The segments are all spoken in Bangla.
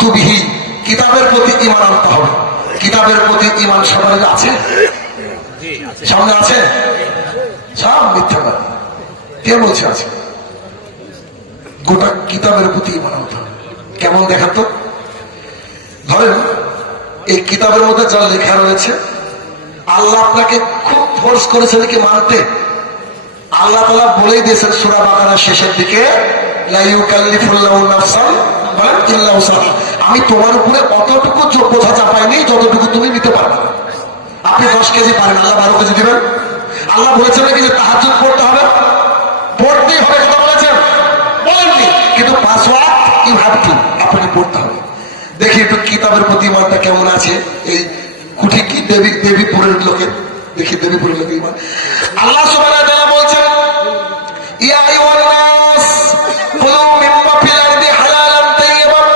কুতুবিহি, কিতাবের প্রতি ঈমান আনতে হবে। কিতাবের প্রতি ঈমান সবার আছে? সামনে আছে? সব মিথ্যাবাদী। কে বলছে আছে? গোটা কিতাবের প্রতি ঈমান আনতে হবে। কেমন দেখান তো? ধরেন এই কিতাবের মধ্যে যা লেখা রয়েছে, আল্লাহ আপনাকে খুব ফোর্স করেছেন কি মানতে? আল্লাহ তাআলা বলেই দিয়েছেন সূরা বাকারার শেষের দিকে, লা ইউকাল্লিফুল্লাহু নাফসান ইল্লা উসআহা। আমি তোমার উপরে অতটুকু বোঝা চাপাইনি যতটুকু তুমি নিতে পারবে না। আপনি 10 কেজি পারেন, আল্লাহ 12 কেজি দিবেন? আল্লাহ বলেছেন নাকি যে তাহাজ্জুদ পড়তে হবে? পড়তেই হবে, কথা বলেছেন? বলেননি, কিন্তু 5 ওয়াক্ত ইউ হ্যাভ টু, আপনাকে পড়তে হবে। দেখি একটু কিতাবের প্রতি ঈমানটা কেমন আছে এই কুঠি কি দেবীপুরের লোকের। দেখি দেবীপুরের লোকের ঈমান। আল্লাহ সুবহানাহু ওয়া তাআলা বলছেন, ইয়া আইয়ুহান নাস কুলু মিম্মা ফিল আরদি হালালান তাইয়্যিবান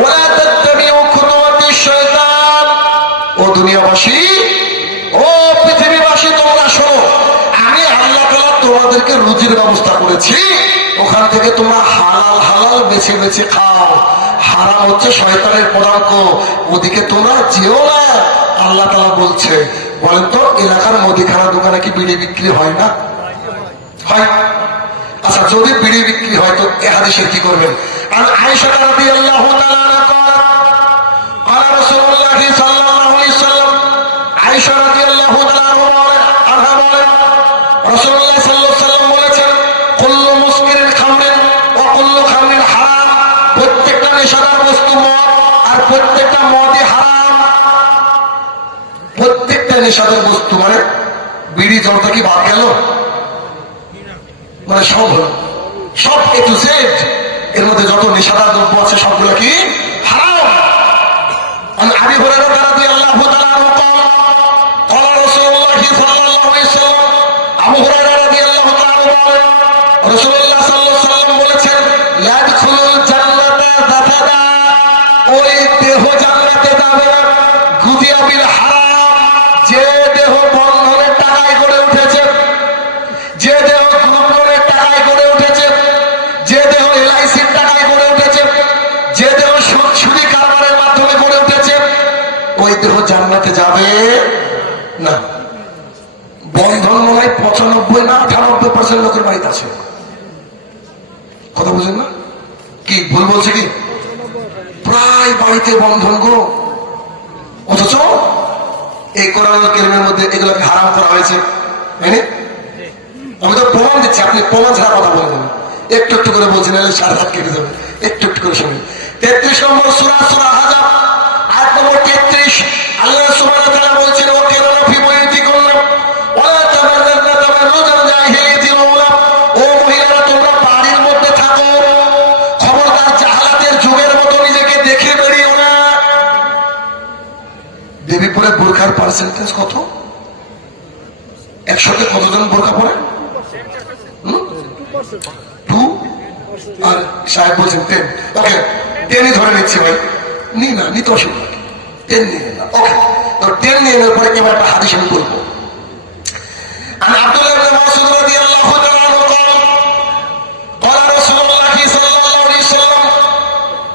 ওয়া লা তাত্তাবিউ খুতুওয়াতিশ শাইতান। ও দুনিয়াবাসী, ও পৃথিবীবাসী, তোমরা শোনো, আমি আল্লাহ তাআলা তোমাদেরকে রুজির ব্যবস্থা করেছি, ওখান থেকে তোমরা হালাল হালাল বেছে বেছে খাও। হারাম হচ্ছে শয়তানের পদাঙ্ক, ওদিকে তোমরা যেও না। আল্লাহ তাআলা বলছে, বলেন তো এলাকার মুদিখানা দোকানে কি বিড়ি বিক্রি হয় না? হয়। আচ্ছা, যদি বিড়ি বিক্রি হয় তো এ হাদিসের কি করবেন? আর আয়েশা রাদিয়াল্লাহু তাআলা আনহা قال رسول الله صلى الله عليه وسلم, আয়েশা রাদিয়াল্লাহু তাআলা আনহা বলেন, রাসূলুল্লাহ সাল্লাল্লাহু আলাইহি ওয়াসাল্লাম বলেছেন, কুল্লু মুসকিরিন খামরিন ওয়া কুল্লু খামরিন হারাম। প্রত্যেকটা নেশাদার বস্তু মদ, আর প্রত্যেকটা মদই হারাম। প্রত্যেকটা নেশাদার বস্তু মানে বিড়ি জলটা কি বাদ গেল? মানে সব হলো, সব এ টু জেড এর মধ্যে যত নেশাদার দ্রব্য আছে সবগুলো কি হারাম। আবু হুরায়রা রাদিয়াল্লাহু তাআলা আনহু قال رسول الله صلى الله عليه وسلم, আবু হুরায়রা রাদিয়াল্লাহু তাআলা আনহু বলেন, রাসূলুল্লাহ সাল্লাল্লাহু আলাইহি ওয়াসাল্লাম বলেছেন, লা ইয়াদখুলুল জান্নাতা যাতাদা, ওই দেহ জান্নাতে যাবে না গুদিয়া বিল হারাম। যে দেহ বন্ধনের টাকায় গড়ে উঠেছে, যে দেহ গ্রুপ লোনের টাকায় গড়ে উঠেছে, যে দেহ এলআইসির টাকায় গড়ে উঠেছে, যে দেহ সুদি কারবারের মাধ্যমে গড়ে উঠেছে, ওই দেহ জান্নাতে যাবে না। বন্ধন মনে হয় 95 না 98% লোকের বাড়িতে আছে। কথা বুঝেন না? কি ভুল বলছে কি? প্রায় বাড়িতে বন্ধন গো। অথচ এই কোরআনুল কারীমের মধ্যে এগুলোকে হারাম করা হয়েছে। তাই না? আমি তো প্রমাণ দিচ্ছি, আপনি প্রমাণ ছাড়া কথা বলবেন। একটু একটু করে বলছেন, সাড়ে হাত কেটে যাবে। একটু একটু করে শুনুন। 33 নম্বর সূরা, সূরা আহজাব, আয়াত নম্বর 33। আল্লাহ সুবহানাহু ওয়া তাআলা বলছেন, ওয়া কারনা ফি বুয়ুতিকুম ওয়া লা তাবাররাজনা তাবাররুজাল জাহিলিয়াতিল উলা। ও মহিলারা, তোমরা বাড়ির মধ্যে থাকো, খবরদার জাহালাতের যুগের মতো নিজেকে দেখে বেরিও না। দেবীপুরে বোরখার পার্সেন্টেজ কত? 100-তে কতজন বোরখা পরে? 2 আর সাহেব বলছেন 10। ওকে, 10ই ধরে নিচ্ছি ভাই। নিতে অসুবিধা, 10 নিয়ে নিলাম। ওকে, তো 10 নিয়ে নেওয়ার পরে এবার একটা হাদিস আমি বলবো। আমি আব্দুল্লাহ ইবনে মাসউদ রাদিয়াল্লাহু তাআলা আনহু قال رسول الله صلى الله عليه وسلم,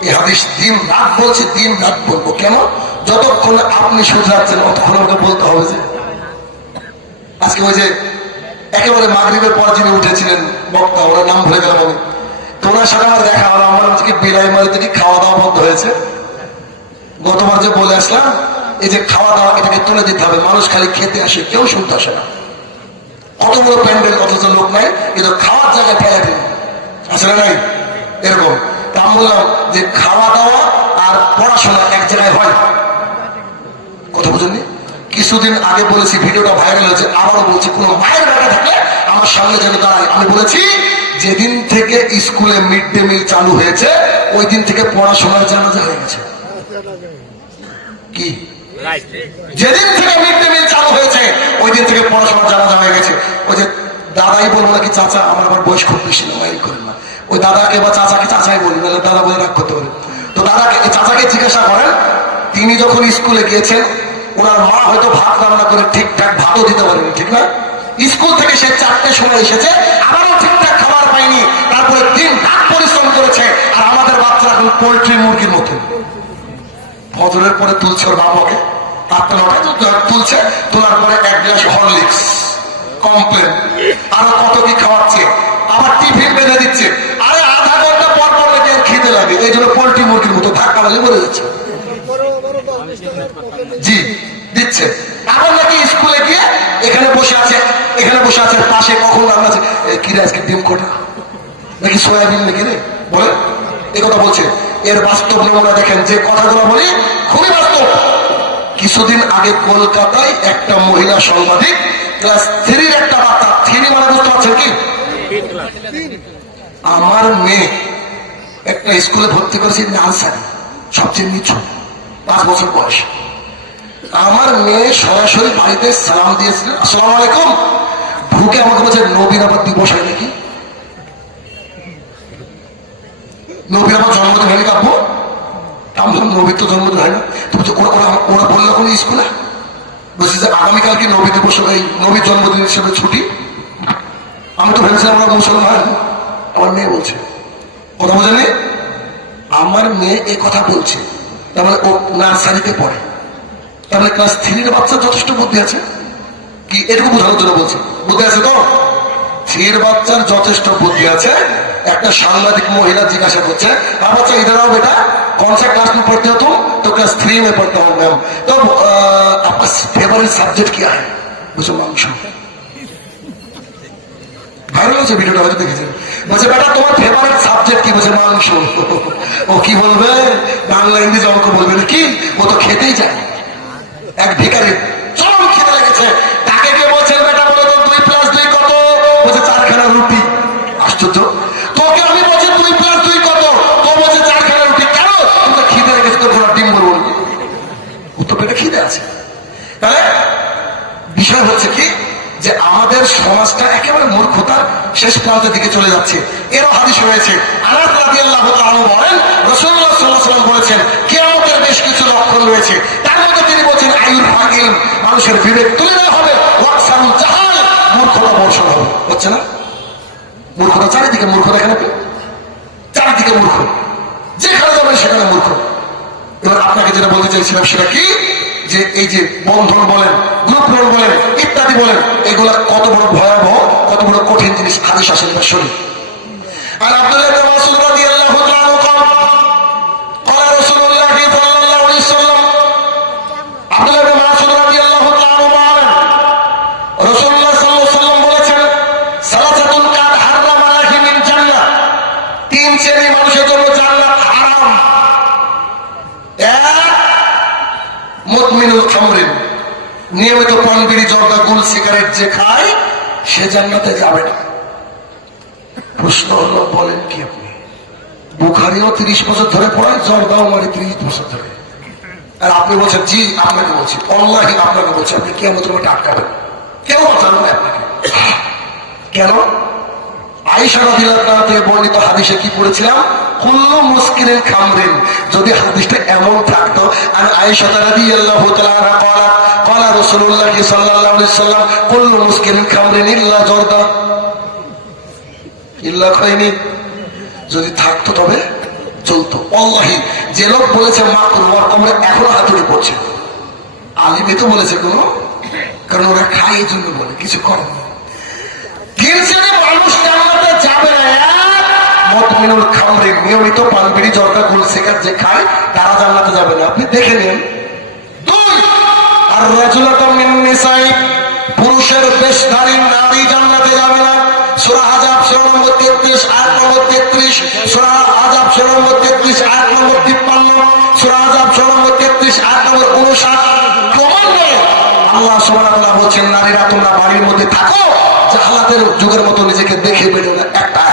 এই হাদিস দিন রাত বলছি, দিন রাত বলবো। কেন? যতক্ষণ আপনি শুধরাচ্ছেন ততক্ষণ আমাকে বলতে হবে। যে আজকে ওই যে একেবারে মাগরিবের পর যিনি উঠেছিলেন বক্তা, ওনার নাম ভুলে গেলাম আমি, তো ওনার সাথে আমার দেখা হলো। আমার আজকে বিলাই মারিতে কি খাওয়া দাওয়া বন্ধ হয়েছে। গতবার যে বলে আসলাম, এই যে খাওয়া দাওয়া এটাকে তুলে দিতে হবে। মানুষ খালি খেতে আসে, কেউ শুনতে আসে না। কত বড় প্যান্ডেল, অথচ লোক নাই, কিন্তু খাওয়ার জায়গায় ফেলে দিন আসলে নাই এরকম। তা আমি বললাম যে খাওয়া দাওয়া আর পড়াশোনা এক জায়গায় হয়। কথা বুঝেননি? কিছুদিন আগে বলেছি, ভিডিওটা ভাইরাল হয়েছে, আবারও বলছি, কোনো মায়ের বেটা থাকলে আমার সামনে যেন দাঁড়ায়। আমি বলেছি, যেদিন থেকে স্কুলে মিড ডে মিল চালু হয়েছে ওই দিন থেকে পড়াশোনার জানাজা হয়ে গেছে। কি? যেদিন থেকে মিড ডে মিল চালু হয়েছে ওই দিন থেকে পড়াশোনার জানাজা হয়ে গেছে। ওই যে দাদাই বলবো নাকি চাচা, আমার আবার বয়স খুব বেশি না, এই করেন না। ওই দাদাকে বা চাচাকে চাচাই বলি, নাহলে দাদা বলে রাগ করতে পারে। তো দাদাকে, চাচাকে জিজ্ঞাসা করেন, তিনি যখন স্কুলে গিয়েছেন ওনার মা হয়তো ভাত রান্না করে ঠিকঠাক ভাতও দিতে পারেনি, ঠিক না? স্কুল থেকে সে 4টের সময় এসেছে, আবারও ঠিকঠাক খাবার পায়নি। তারপরে দিন রাত পরিশ্রম করেছে। আর আমাদের বাচ্চারা একদম পোল্ট্রি মুরগির মতো। ফজরের পরে তুলছে ওর বাবাকে, 8টা-9টায় তুলছে, তোলার পরে 1 গ্লাস হরলিক্স কমপ্লেন, আরো কত কি খাওয়াচ্ছে, আবার টিফিন বেঁধে দিচ্ছে। আরে আধা ঘন্টা পর পর নাকি খেতে লাগে, এই জন্য পোল্ট্রি মুরগির মতো ধাক্কা বাজে বলে যাচ্ছে। জি দিচ্ছে। আবার নাকি স্কুলে গিয়ে এখানে বসে আছে, এখানে বসে আছে, পাশে কখন রান্না আছে, কি রে আজকে ডিম কোটা নাকি সয়াবিন নাকি রে বলে এ কথা বলছে। এর বাস্তব নমুনা দেখেন, যে কথাগুলো বলি খুবই বাস্তব। কিছুদিন আগে কলকাতায় একটা মহিলা সাংবাদিক ক্লাস 3-র একটা বাচ্চা, 3 মানে বুঝতে পারছেন কি, আমার মেয়ে একটা স্কুলে ভর্তি করেছে নার্সারি, সবচেয়ে নিচু, 5 বছর বয়স। আমার মেয়ে সরাসরি বাড়িতে সালাম দিয়েছিল, আসসালামু আলাইকুম, ঢুকে আমাকে বলছে নবীর আবার দিবস হয় নাকি, নবীর আমার জন্মদিন হয়নি কাব্য, নবীর তো জন্মদিন হয় না। তো বলছে ওরা বললো কোনো স্কুলে, বলছি যে আগামীকালকে নবী দিবস, এই নবীর জন্মদিন হিসেবে ছুটি। আমি তো ভেবেছিলাম আমরা মুসলমান। আমার মেয়ে বলছে, কথা বোঝেনি, আমার মেয়ে এ কথা বলছে, তার মানে ও নার্সারিতে পড়ে, তার মানে ক্লাস 3-র বাচ্চার যথেষ্ট বুদ্ধি আছে কি, এটুকু বোঝানোর জন্য বলছে, বুদ্ধি আছে তো, 3-র বাচ্চার যথেষ্ট বুদ্ধি আছে। একটা সাংবাদিক মহিলা জিজ্ঞাসা করছে, বাচ্চা इधर आओ बेटा, कौन सा क्लास में पढ़ते हो तुम? तो क्लास 3 में पढ़ता हूँ मैम। तो आपका फेवरेट सब्जेक्ट क्या है? मुझे मांस। ভাইরাল হয়েছে ভিডিওটা, হয়তো দেখেছেন। বলছে বেটা তোমার ফেভারিট সাবজেক্ট কি? বলছে মাংস। ও কি বলবে, বাংলা ইংরেজি অঙ্ক বলবে না কি, ও তো খেতেই যায়। এক ভিখারি চরম খেতে লেগেছে, তাকে কে বলছেন বেটা বলে তো 2 + 2 কত? বলছে 4খানা রুটি। আশ্চর্য, তোকে আমি বলছি 2 + 2 কত? তো বলছে 4খানা রুটি। কেন? তোকে খিদে লেগেছে, তো ঘোড়া ডিম বলবো, ও তো পেটে খিদে আছে। তাহলে বিষয় হচ্ছে কি, যে আমাদের সমাজটা একেবারে মূর্খতার শেষ প্রান্তের দিকে চলে যাচ্ছে। এরও হাদিস রয়েছে, আনাস রাদিয়াল্লাহু তাআলা বলেন, রাসূলুল্লাহ সাল্লাল্লাহু আলাইহি ওয়াসাল্লাম বলেছেন কিয়ামতের বেশ কিছু লক্ষণ রয়েছে, তার মধ্যে তিনি বলেছেন আয়ুল ফাকিল, মানুষের বিবেক তুলে দেওয়া হবে, ওয়াকসারুল জাহাল, মূর্খতা বর্ষণ হবে। হচ্ছে না মূর্খতা? চারিদিকে মূর্খ দেখেন আপনি, চারিদিকে মূর্খ, যেখানে যাবেন সেখানে মূর্খ। এবার আপনাকে যেটা বলতে চাইছিলাম সেটা কি, যে এই যে বন্ধন বলেন, গ্রুপ লোন বলেন, ইত্যাদি বলেন, এগুলা কত বড় ভয়াবহ, কত বড় কঠিন জিনিস হাদিস আসেন শুনি। আর আব্দুল্লাহ ইবনে মাসউদ রাদিয়াল্লাহু তাআলা قال رسول الله صلى الله عليه وسلم, আব্দুল্লাহ ইবনে মাসউদ রাদিয়াল্লাহু তাআলা বলেন, রাসূলুল্লাহ সাল্লাল্লাহু আলাইহি ওয়াসাল্লাম বলেছেন, সালাসাতুন কাদ হারাম আলাইহিম মিন জান্নাহ, 3 শ্রেণীর মানুষের জন্য জান্নাত হারাম। মুদমিনুল খামরিন, নিয়মিত পান, বিড়ি, জর্দা, গুল, সিগারেট যে খায় সে জান্নাতে যাবে না। প্রশ্ন হলো, বলেন কি আপনি? বুখারীও 30 বছর ধরে পড়ায়, জর্দাও মারি 30 বছর ধরে, আর আপনি বলছেন জি আপনাকে বলছি, আল্লাহি আপনাকে বলছি, আপনি কিয়ামতের মাঠে আটকাবেন। কেন বাঁচানো হয় আপনাকে? কেন? আয়েশা রাদিয়াল্লাহু তাআলা থেকে বর্ণিত হাদিসে কি পড়েছিলাম, কুল্লু মুসকিরিন খামরিন, যদি হাদিসটা এমন থাকতো, আর আয়েশা রাদিয়াল্লাহু তাআলা قالت قال رسول الله صلى الله عليه وسلم كل مسكر خمر الا জর্দা ইল্লা খাইনি, যদি থাকতো তবে চলতো। আল্লাহি যে লোক বলেছে মাকরুহ, ওর কমরে এখনো হাতুড়ি পড়ছে। আলিমে তো বলেছে কোনো, কারণ ওরা খায় এই জন্য বলে, কিছু করে না। মানুষ জান্নাতে যাবে না, মুদমিনুল খামরিন, নিয়মিত পান, বিড়ি, জর্দা, গুল, সিগারেট যে খায় তারা জান্নাতে যাবে না। আপনি দেখে নিন। 2, আর রাজুলাতু মিন নিসাই, পুরুষের বেশধারী নারী জান্নাতে যাবে না। সূরা আহজাব 6 আয়াত নম্বর 33, সূরা আহজাব 6 আয়াত নম্বর 53, সূরা আহজাব 6 আয়াত নম্বর 59। ক্রমান্বয়ে আল্লাহ সুবহানাহু ওয়া তাআলা বলছেন, নারীরা তোমরা বাড়ির মধ্যে থাকো, জাহালাতের যুগের মতো নিজেকে দেখে বেরো না। একটা।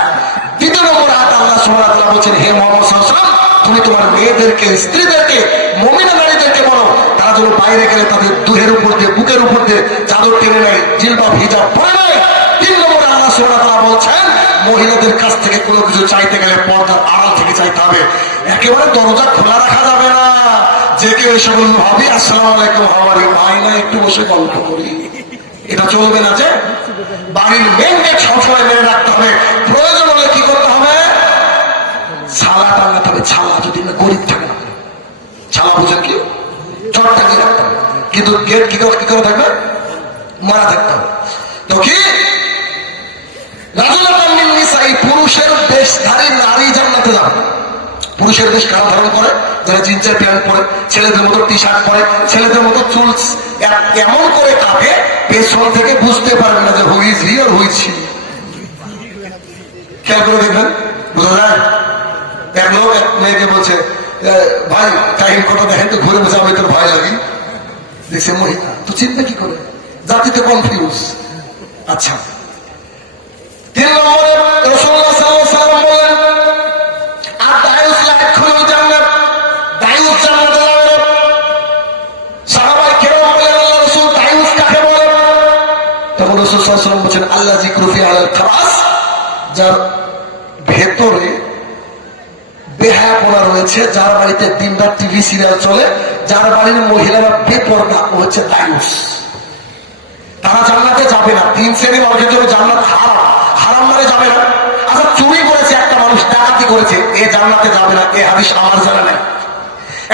2 নম্বর আয়াত আল্লাহ সুবহানাহু ওয়া তাআলা বলছেন, হে মুহাম্মদ সাল্লাল্লাহু আলাইহি ওয়াসাল্লাম, তুমি তোমার মেয়েদেরকে, স্ত্রীদেরকে, মুমিনা নারীদেরকে বলো, তারা যেন বাইরে গেলে তাদের দুহের উপর দিয়ে, বুকের উপর দিয়ে চাদর টেনে নেয়, জিলবাব হিজাব পরে নেয়। 3 নম্বরে আল্লাহ সুবহানাহু ওয়া তাআলা বলছেন, মহিলাদের কাছ থেকে কোনো কিছু চাইতে গেলে পর্দার আড়াল থেকে চাইতে হবে, একেবারে দরজা খোলা রাখা যাবে না। যে কেউ এসে বলল, ভাবি আসসালামু আলাইকুম, হাওয়ারি, ভাই না একটু বসে গল্প করি, এটা চলবে না। যে বাড়ির মেন গেট সবসময় মেনে রাখতে হবে। প্রয়োজন হলে কি করতে হবে? ছালা টাঙাতে হবে, ছালা। বুঝেন কি চটটা কি রাখতে হবে, কিন্তু গেট কি করে থাকবে, মারা থাকতে হবে। তো কি পুরুষের দেশধারী নারী জান্নাতে যাবে। পুরুষের দেশ কারা ধারণ করে, যারা জিন্সের প্যান্ট পরে, ছেলেদের মতো টি শার্ট পরে, ছেলেদের মতো চুল এমন করে কাটে পেছন থেকে বুঝতে পারবে না যে হুইজ হি আর হুইজ হি। খেয়াল করে দেখবেন, বুঝা যায়। এক লোক এক মেয়েকে বলছে, ভাই টাইম কটা দেখেন তো, ঘুরে বসে আমি তোর ভয় লাগি। দেখছে মহিলা তো চিন্তা কি করে, জাতিতে কনফিউজ। আচ্ছা, 3 নম্বরে রাসূলুল্লাহ সাল্লাল্লাহু আলাইহি ওয়াসাল্লাম বলেন, আর দায়ুস লা ইয়াদখুলুল জান্নাত, দায়ুস জান্নাতে যাবে না। সাহাবায়ে কেরাম বলেন, আল্লাহ রাসূল দায়ুস কাকে বলেন? তখন রাসূল সাল্লাল্লাহু আলাইহি ওয়াসাল্লাম বলেন, আল্লাহ যিকরু ফি আলাল খাবাস, যার ভেতরে বেহায়াপনা রয়েছে, যার বাড়িতে দিনরাত টিভি সিরিয়াল চলে, যার বাড়ির মহিলারা বেপরদা, হচ্ছে দায়ুস। তারা জান্নাতে যাবে না। 3 শ্রেণীর মানুষের জন্য জান্নাত হারাম, হারাম মানে যাবে না। আচ্ছা, চুরি করেছে একটা মানুষ, ডাকাতি করেছে, এ জান্নাতে যাবে না, এ হাদিস আমার জানা নেই।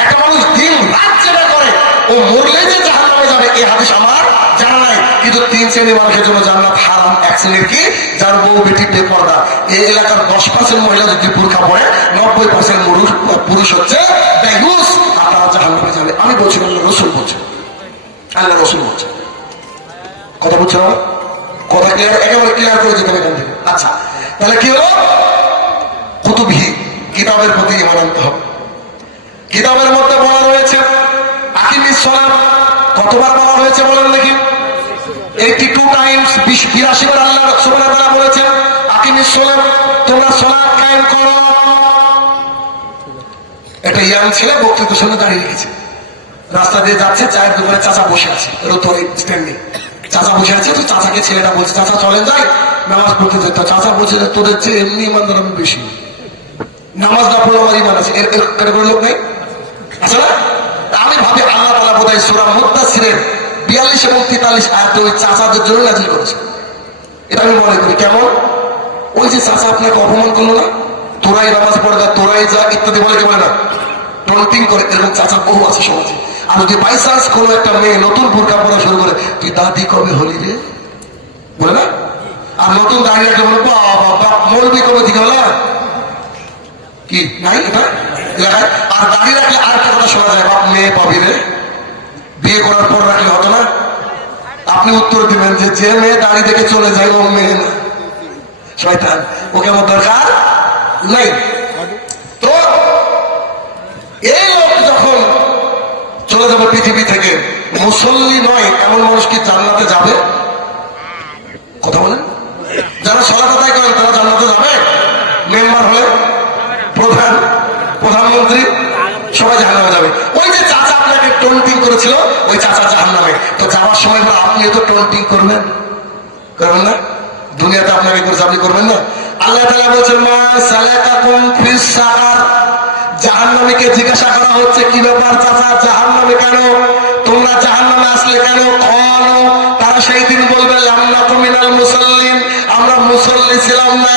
একটা মানুষ দিন রাত যেটা করে, ও মরলে যে জাহান্নামে যাবে, এ হাদিস আমার জানা নাই। কিন্তু 3 শ্রেণীর মানুষের জন্য জান্নাত হারাম। 1 শ্রেণীর কি, যার বউ বেটি বেপরদা। এই এলাকার 10% মহিলা যদি বোরকা পরে, 90% পুরুষ হচ্ছে দায়ুস, আর তারা জাহান্নামে যাবে। আমি বলছি, আল্লাহ রাসূল বলছে, আল্লাহ রাসূল বলছে। কথা বুঝছো? কথা ক্লিয়ার, একেবারে ক্লিয়ার করে যেতে হবে এখান থেকে। আচ্ছা, তাহলে কি হলো? কুতুবহি, কিতাবের প্রতি ঈমান আনতে হবে। কিতাবের মধ্যে বলা রয়েছে আকিমিস সালাত, কতবার বলা হয়েছে বলেন দেখি? 82 টাইমস, 82 বার আল্লাহ সুবহানাহু ওয়া তাআলা বলেছেন আকিমিস সালাত, তোমরা সালাত কায়েম করো। একটা ইয়াং ছেলে বক্তৃতার সামনে দাঁড়িয়ে রেখেছে, রাস্তা দিয়ে যাচ্ছে, চায়ের দোকানে চাচা বসে আছে, রোতরে স্ট্যান্ডিং, চাচা বসে আছে। তো চাচাকে ছেলেটা বলছে, চাচা চলেন যাই নামাজ পড়তে যেত। চাচা বলছে, তোদের চেয়ে এমনি ইমানদার আমি বেশি, নামাজ না পড়লে আমার ইমান আছে। এর করে লোক নেই, আছে না? আমি ভাবি আল্লাহ তাআলা বোধহয় সূরা মুদ্দাসসিরের 42 এবং 43 আয়াত ওই চাচাদের জন্য নাযিল করেছে, এটা আমি মনে করি। কেমন? ওই যে চাচা আপনাকে অপমান করলো না, তোরাই নামাজ পড়ে না, তোরাই যা ইত্যাদি বলে, কি বলে না, টন্টিং করে, এরকম চাচা বহু আছে সমাজে। আর যদি বাই চান্স কোনো একটা মেয়ে নতুন বোরকা পড়া শুরু করে, তুই দাদি কবে হলি রে, বলে না? আর নতুন দাঁড়িয়ে রাখলে বলে, বাবা মৌলবি কবে দিকে হলো কি নাই এটা এলাকায়। আর দাঁড়িয়ে রাখলে আর একটা কথা শোনা যায়, বাপ মেয়ে পাবি রে, বিয়ে করার পর রাখলে হতো না? আপনি উত্তর দিবেন যে, যে মেয়ে দাঁড়িয়ে দেখে চলে যায় ও মেয়ে না, শয়তান, ওকে আমার দরকার নাই। তো এই লোক যখন চলে যাবে পৃথিবী থেকে, মুসল্লি নয় এমন মানুষ কি জান্নাতে যাবে? কথা বলেন। যারা সালাত আদায় করেন তারা জান্নাতে যাবে? মেম্বার হলে, প্রধানমন্ত্রী, সবাই জাহান্নামে যাবে। ওই যে চাচা আপনাকে টন্টিং করেছিল, ওই চাচা জাহান্নামে। তো যাওয়ার সময় আপনিও তো টন্টিং করবেন, করবেন না? দুনিয়াতে আপনাকে করেছে, আপনি করবেন না? আল্লাহ তাআলা বলেছেন, মা সালাকাকুম ফিস সাকার, জাহান্নামীকে জিজ্ঞাসা করা হচ্ছে, কি ব্যাপার চাচা, জাহান্নামে কেন, তোমরা জাহান্নামে আসলে কেন? ক্বালু, তারা সেই দিন বলবে, লাম নাকু মিনাল মুসাল্লিন, আমরা মুসল্লি ছিলাম না।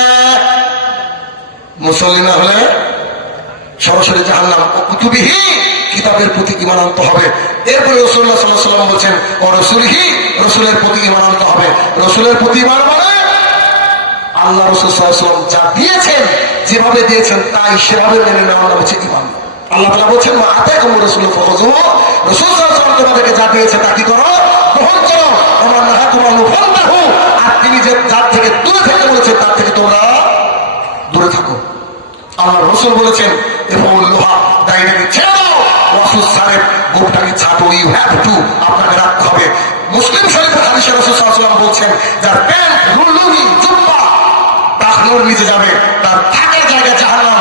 মুসল্লি না হলে সরাসরি জাহান্নাম। কুতুবিহি, কিতাবের প্রতি ঈমান আনতে হবে। এরপরে রাসূলুল্লাহ সাল্লাল্লাহু আলাইহি ওয়াসাল্লাম বলেছেন, ও রাসূলিহি, রাসূলের প্রতি ঈমান আনতে হবে। রাসূলের প্রতি ঈমান মানে আল্লাহ রাসূল সাল্লাল্লাহু আলাইহি ওয়াসাল্লাম যা দিয়েছেন, যেভাবে দিয়েছেন তাই সেভাবে মেনে নেওয়া হচ্ছে ঈমান। আল্লাহ তাআলা বলেছেন, মা আতাকুমুর রাসূলু ফাখুযুহু, রাসূল সাল্লাল্লাহু আলাইহি ওয়াসাল্লাম তোমাদেরকে যা দিয়েছে তা কি করো, গ্রহণ করো। ওয়া নাহাকুম আনহু ফান্তাহু, আর তিনি যে যার থেকে দূরে থাকতে বলেছেন তার থেকে তোমরা দূরে থাকো। আল্লাহ রাসূল বলেছেন, এফাউল লোহা, দাইনাকে ছেড়ে দাও, ওয়াসুস সারেব, গোপটাকে ছাটো, ইউ হ্যাভ টু, আপনাকে রাখতে হবে। মুসলিম শরীফের হাদিসে রাসূল সাল্লাল্লাহু আলাইহি ওয়াসাল্লাম বলছেন, যার প্যান্ট, লুঙ্গি, জুব্বা টাকনোর নিচে যাবে, তার থাকার জায়গা জাহান্নাম।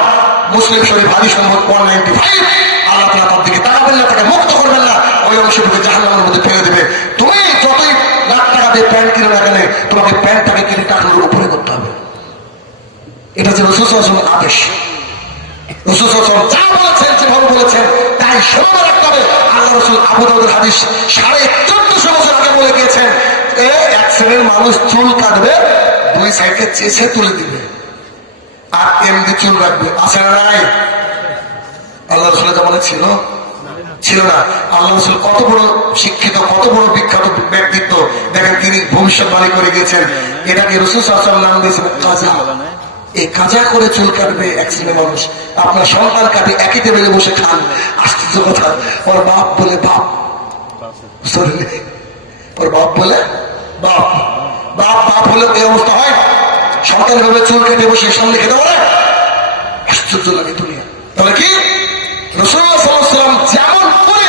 মুসলিম শরীফ হাদিস নম্বর 195। আল্লাহ তাআলা তার দিকে তাকাবেন না, তাকে মুক্ত করবেন না, ওই অংশটুকু জাহান্নামের মধ্যে ফেলে দেবে। তুমি যতই লাখ টাকা দিয়ে প্যান্ট কিনে না কেন, তোমাকে প্যান্টটাকে কিনে টাকনোর উপরে করতে হবে। এটা যে রাসূল সাল্লাল্লাহু আলাইহি ওয়াসাল্লাম আদেশ। রাসূল সাল্লাল্লাহু আলাইহি ওয়াসাল্লাম যা বলেছেন, যেভাবে বলেছেন তাই সেভাবে রাখতে হবে। আল্লাহ রাসূল আবু দাউদের হাদিস 1450 বছর আগে বলে গিয়েছেন, এক শ্রেণীর মানুষ চুল কাটবে, 2 সাইডে চেঁচে তুলে দিবে, আর এমনি চুল রাখবে। আছে না নাই? আল্লাহ রাসূলের জামানায় ছিল? ছিল না। আল্লাহ রাসূল কত বড় শিক্ষিত, কত বড় বিখ্যাত ব্যক্তিত্ব, দেখেন তিনি ভবিষ্যৎবাণী করে গেছেন। এটাকে রাসূল সাল্লাল্লাহু আলাইহি ওয়াসাল্লাম নাম দিয়েছেন কাজা। এই কাজা করে চুল কাটবে এক শ্রেণীর মানুষ, আপনার সন্তান কাটে একই টেবিলে বসে খান। আশ্চর্য কথা, ওর বাপ বলে বাপ, ওর বাপ বলে বাপ, বাপ বাপ হলে এই অবস্থা হয়। সন্তান ভাবে চুল কেটে বসে সামনে খেতে পারে, আশ্চর্য লাগে দুনিয়া। তাহলে কি রাসূলুল্লাহ সাল্লাল্লাহু আলাইহি ওয়াসাল্লাম যেমন করে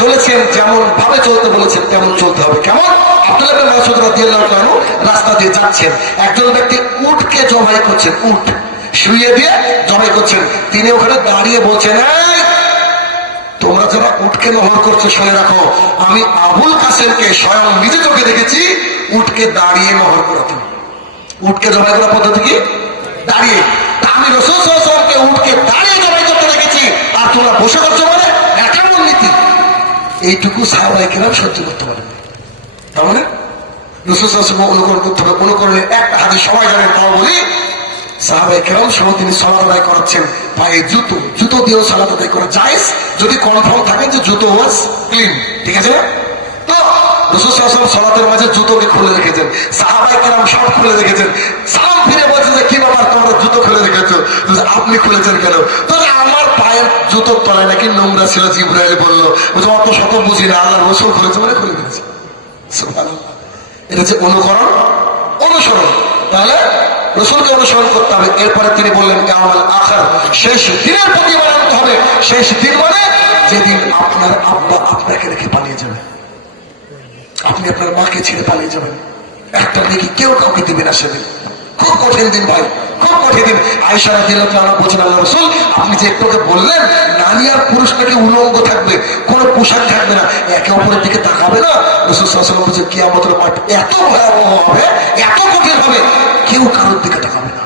চলেছেন, যেমন ভাবে চলতে বলেছেন তেমন চলতে হবে। কেমন? আব্দুল্লাহ ইবনে মাসউদ রাদিয়াল্লাহু আনহু রাস্তা দিয়ে যাচ্ছেন, একজন ব্যক্তি উটকে জবাই করছেন, উট শুইয়ে দিয়ে জবাই করছেন। তিনি ওখানে দাঁড়িয়ে বলছেন, এই তোমরা যারা উটকে নহর করছো শুনে রাখো, আমি আবুল কাসেমকে স্বয়ং নিজে চোখে দেখেছি উটকে দাঁড়িয়ে নহর করাতে। উটকে জবাই করার পদ্ধতি কি? দাঁড়িয়ে। তা আমি রাসূল সাল্লাল্লাহু আলাইহি ওয়াসাল্লামকে উটকে দাঁড়িয়ে জবাই করতে দেখেছি, আর তোমরা বসে করছো মানে এটা কেমন নীতি? এইটুকু সাহাবায়ে কেরাম সহ্য করতে পারেন। তার মানে রাসূল সাল্লাল্লাহু আলাইহি ওয়াসাল্লাম অনুকরণ করতে হবে। অনুকরণের একটা হাদিস সবাই জানেন, তাও বলি। সাহাবায়ে কেরাম সময় তিনি সালাত আদায় করাচ্ছেন, পায়ে জুতো, জুতো দিয়েও সালাত আদায় করা জায়েজ যদি কনফার্ম থাকে যে জুতো ওয়াজ ক্লিন, ঠিক আছে? তো রাসূল সাল্লাল্লাহু আলাইহি ওয়াসাল্লাম সালাতের মাঝে জুতোকে খুলে রেখেছেন, সাহাবায়ে কেরাম সব খুলে রেখেছেন। সালাম ফিরে বলছে যে কি ব্যাপার, তোমরা জুতো খুলে রেখেছো, আপনি খুলেছেন কেন? তো আমার পায়ের জুতোর তলায় নাকি নোংরা ছিল, জিবরাইল বললো। অত শত বুঝি না, আল্লাহ রাসূল খুলেছে মানে খুলে দিয়েছে। সুবহানাল্লাহ। এটা হচ্ছে অনুকরণ, অনুসরণ। তাহলে রাসূলকে অনুসরণ করতে হবে। এরপরে তিনি বললেন ইয়াউমুল আখির, শেষ দিনের প্রতি ইমান আনতে হবে। শেষ দিন মানে যেদিন আপনার আব্বা আপনাকে রেখে পালিয়ে যাবে, আপনি আপনার মাকে ছেড়ে পালিয়ে যাবেন, একটা মেয়ে কেউ কাউকে দিবে না সেদিন। খুব কঠিন দিন ভাই, খুব কঠিন দিন। আয়েশা রাদিয়াল্লাহু তাআলা বলেন, আল্লাহ রাসূল আপনি যে একটু বললেন নারী আর পুরুষ নাকি উলঙ্গ থাকবে, কোনো পোশাক থাকবে না, একে অপরের দিকে তাকাবে না। রাসূল সাল্লাল্লাহু আলাইহি ওয়াসাল্লাম বলেছেন কিয়ামতের মাঠ এত ভয়াবহ হবে, এত কঠিন হবে, কেউ কারোর দিকে তাকাবে না।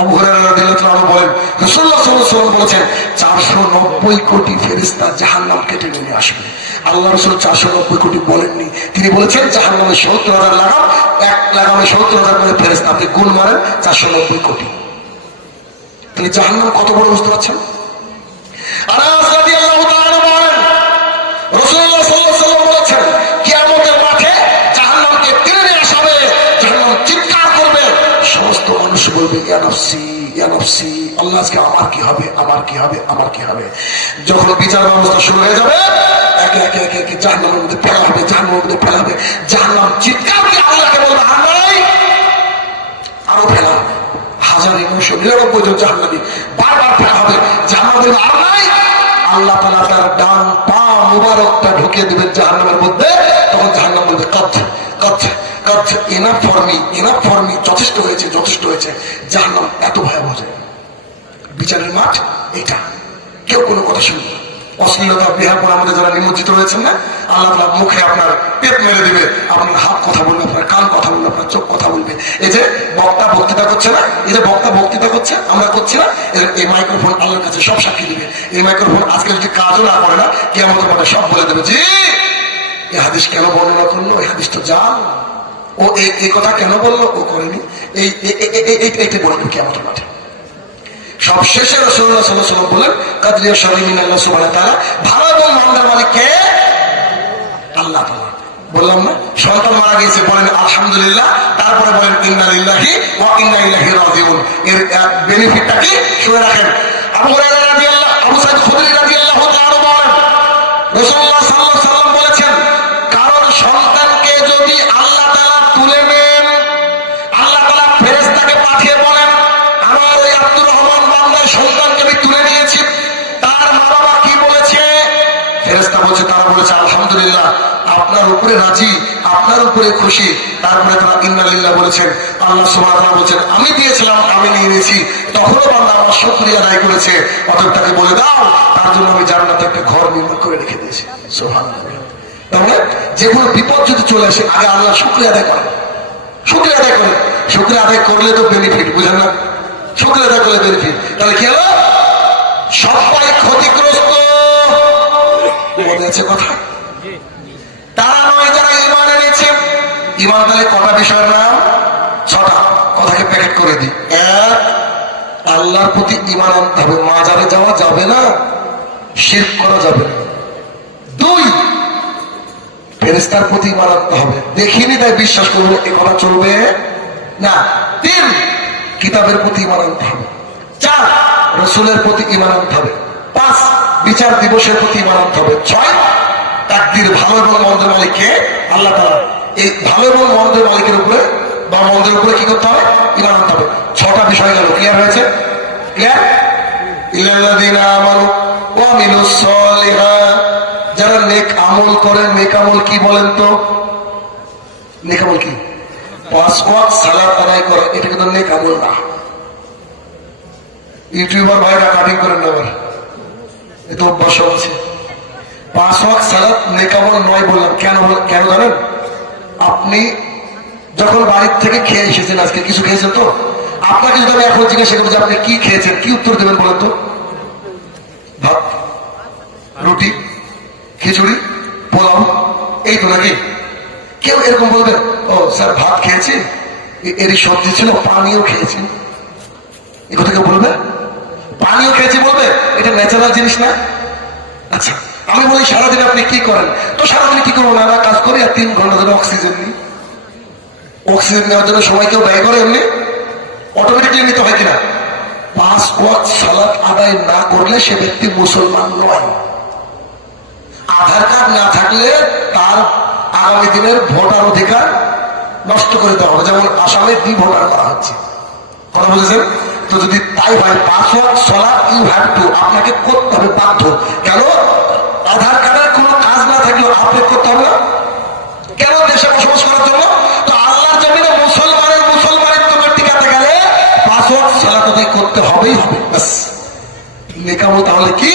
আবু হুরায়রা রাদিয়াল্লাহু তাআলা বলেন রাসূলুল্লাহ সাল্লাল্লাহু আলাইহি ওয়াসাল্লাম বলেছেন 490 কোটি ফেরেশতা জাহান্নামকে টেনে নিয়ে আসবে। আল্লাহ রাসূল 490 কোটি বলেননি, তিনি বলেছেন জাহান্নামে 70,000 লাগাম, এক লাগামে 70,000 করে ফেরেশতা, আপনি গুণ মারেন 490 কোটি। তাহলে জাহান্নাম কত বড় বুঝতে পারছেন? আনাস রাদিয়াল্লাহু তাআলা বলেন রাসূলুল্লাহ সাল্লাল্লাহু আলাইহি ওয়াসাল্লাম বলেছেন কিয়ামতের মাঠে জাহান্নামকে টেনে নিয়ে আসা হবে, জাহান্নাম চিৎকার করবে, সমস্ত মানুষ বলবে ইয়া নাফসি ইয়া নাফসি, আল্লাহ আজকে আমার কি হবে, আমার কি হবে, আমার কি হবে। যখন বিচার ব্যবস্থা শুরু হয়ে যাবে একে একে একে একে জাহান্নামের মধ্যে ফেলা হবে, জাহান্নামের মধ্যে ফেলা হবে, জাহান্নাম চিৎকার দিয়ে আল্লাহকে বলবে আর নাই, আরো ফেলা হবে। 1999 জন জাহান্নামী বারবার ফেলা হবে, জাহান্নাম বলবে আর নাই। আল্লাহ তাআলা তার ডান পা মুবারকটা ঢুকিয়ে দিবেন জাহান্নামের মধ্যে, তখন জাহান্নাম বলবে কত কত কত, enough for me, enough for me, যথেষ্ট হয়েছে, যথেষ্ট হয়েছে। জাহান্নাম এত ভয়াবহ যায়। বিচারের মাঠ এটা, কেউ কোনো কথা শুনবে না। অশ্লীলতা বিহার আমাদের যারা নিমজ্জিত হয়েছেন না, আল্লাহ তাআলা মুখে আপনার পেট মেরে দিবে, আপনার হাত কথা বলবে, আপনার কান কথা বলবে, আপনার চোখ কথা বলবে। এই যে বক্তা বক্তৃতা করছে না, এই যে বক্তা বক্তৃতা করছে, আমরা করছি না, এই মাইক্রোফোন আল্লাহর কাছে সব সাক্ষী দিবে। এই মাইক্রোফোন আজকে যদি কাজও না করে না, কিয়ামতের মাঠে সব বলে দেবে জি এই হাদিস কেন বর্ণনা করলো, এই হাদিস তো জাল, ও এই কথা কেন বললো, ও করেনি, এইটা বলবে কিয়ামতের মাঠে। সবশেষে রাসূলুল্লাহ সাল্লাল্লাহু আলাইহি ওয়াসাল্লাম বলেন কাদরিয়া শারীমিন আল্লাহ সুবহানাহু ওয়া তাআলা, ভালো এবং মন্দের মালিক কে? আল্লাহ তাআলা। বললাম না সন্তান মারা গেছে, বলেন আলহামদুলিল্লাহ, তারপরে বলেন ইন্না লিল্লাহি ওয়া ইন্না ইলাইহি রাজিউন। এর বেনিফিটটা কি শুনে রাখেন। আবু হুরায়রা রাদিয়াল্লাহু, আবু সাঈদ খুদরি রাদিয়াল্লাহু তাআলা বলেন রাসূলুল্লাহ সাল্লাল্লাহু আলাইহি ওয়াসাল্লাম বলেছেন কারণ সন্তানকে যদি আল্লাহ তাআলা তুলে নেন, আল্লাহ তাআলা ফেরেশতাকে পাঠিয়ে বলেন আমার ওই আব্দুর রহমান বান্দার সন্তানকে আমি তুলে নিয়েছি, তার মা বাবা কি বলেছে? ফেরেশতা বলছে, তারা বলেছে আলহামদুলিল্লাহ, আপনার উপরে রাজি, আপনার উপরে খুশি। তারপরে তারা ইন্না লিল্লাহ বলেছেন। আল্লাহ সুবহানাহু ওয়া তাআলা বলেছেন আমি দিয়েছিলাম, আমি নিয়ে নিয়েছি, তখনও বান্দা আমার শুকরিয়া আদায় করেছে, অতএব তাকে বলে দাও তার জন্য আমি জান্নাতে একটা ঘর নির্মাণ করে রেখে দিয়েছি। সুবহানাল্লাহ। তাহলে যে কোনো বিপদ যদি চলে আসে আগে আল্লাহ শুকরিয়া আদায় করেন, শুকরিয়া আদায় করেন। শুকরিয়া আদায় করলে তো বেনিফিট, বুঝেন না? শুকরিয়া আদায় করলে বেনিফিট। তাহলে কি হলো? সবাই ক্ষতিগ্রস্ত, মনে আছে কথা? তারা নয় যারা ঈমান এনেছে। ঈমান তাহলে কটা বিষয়ের নাম? 6টা। কথাকে প্যাকেট করে দিই। 1, আল্লাহর প্রতি ঈমান আনতে হবে, মাজারে যাওয়া যাবে না, শিরক করা যাবে না। 2, ফেরেশতার প্রতি ঈমান আনতে হবে, দেখিনি তাই বিশ্বাস করবো এ কথা চলবে না। 3, কিতাবের প্রতি ঈমান আনতে হবে। 4, রাসূলের প্রতি ঈমান আনতে হবে। 5, বিচার দিবসের প্রতি ঈমান আনতে হবে। 6, তাকদীর, ভালো এবং মন্দের মালিককে আল্লাহ তাআলা, এই ভালো এবং মন্দের মালিকের উপরে বা মন্দের উপরে কি করতে হবে? ঈমান আনতে হবে। 6টা বিষয় গেল, ক্লিয়ার হয়েছে? ক্লিয়ার? ইল্লাল্লাযীনা আমানু ওয়া আমিলুস সালিহাত, যারা নেক আমল করে। নেক আমল কি বলেন তো? নেক আমল কি? 5 ওয়াক্ত সালাত আদায় করে, এটা কিন্তু নেক আমল না। ইউটিউবার ভাইরা কাটিং করেন না, আবার এত অভ্যাস আছে। 5 ওয়াক্ত সালাত নেক আমল নয় বললাম। কেন জানেন? আপনি যখন বাড়ির থেকে খেয়ে এসেছেন, আজকে কিছু খেয়েছেন তো, আপনাকে যদি আমি এখন জিজ্ঞাসা করবো যে আপনি কি খেয়েছেন, কি উত্তর দেবেন বলেন তো? ভাত, রুটি, খিচুড়ি, পোলাও, এই তো নাকি? কেউ এরকম বলবেন ও স্যার ভাত খেয়েছি, এরই সবজি ছিল, পানিও খেয়েছি, এ কথা কেউ বলবে? পানিও খেয়েছি বলবে? এটা ন্যাচারাল জিনিস না? আচ্ছা, আমি বলি সারাদিন আপনি কি করেন? তো সারাদিন কি করবো, নানা কাজ করি আর 3 ঘন্টা ধরে অক্সিজেন নিই। অক্সিজেন নেওয়ার জন্য সময় কেউ ব্যয় করে? এমনি অটোমেটিকলি নিতে হয় কিনা? 5 ওয়াক্ত সালাত আদায় না করলে সে ব্যক্তি মুসলমান নয়। আধার কার্ড না থাকলে তার আগামী দিনের ভোটার অধিকার নষ্ট করে দেওয়া হবে, যেমন আসামে ভোটার করা হচ্ছে। কথা বুঝেছেন তো? যদি তাই হয় 5 ওয়াক্ত সালাত ইউ হ্যাভ টু, আপনাকে করতে হবে, বাধ্য। কেন? আধার কার্ডের কোনো কাজ না থাকলেও আপডেট করতে হবে না? কেন? দেশে বসবাস করার জন্য। তো আল্লাহর জমিনে মুসলমানের টিকাতে গেলে 5 ওয়াক্ত সালাত আদায় করতে হবেই হবে। ব্যাস, নেক আমল তাহলে কি?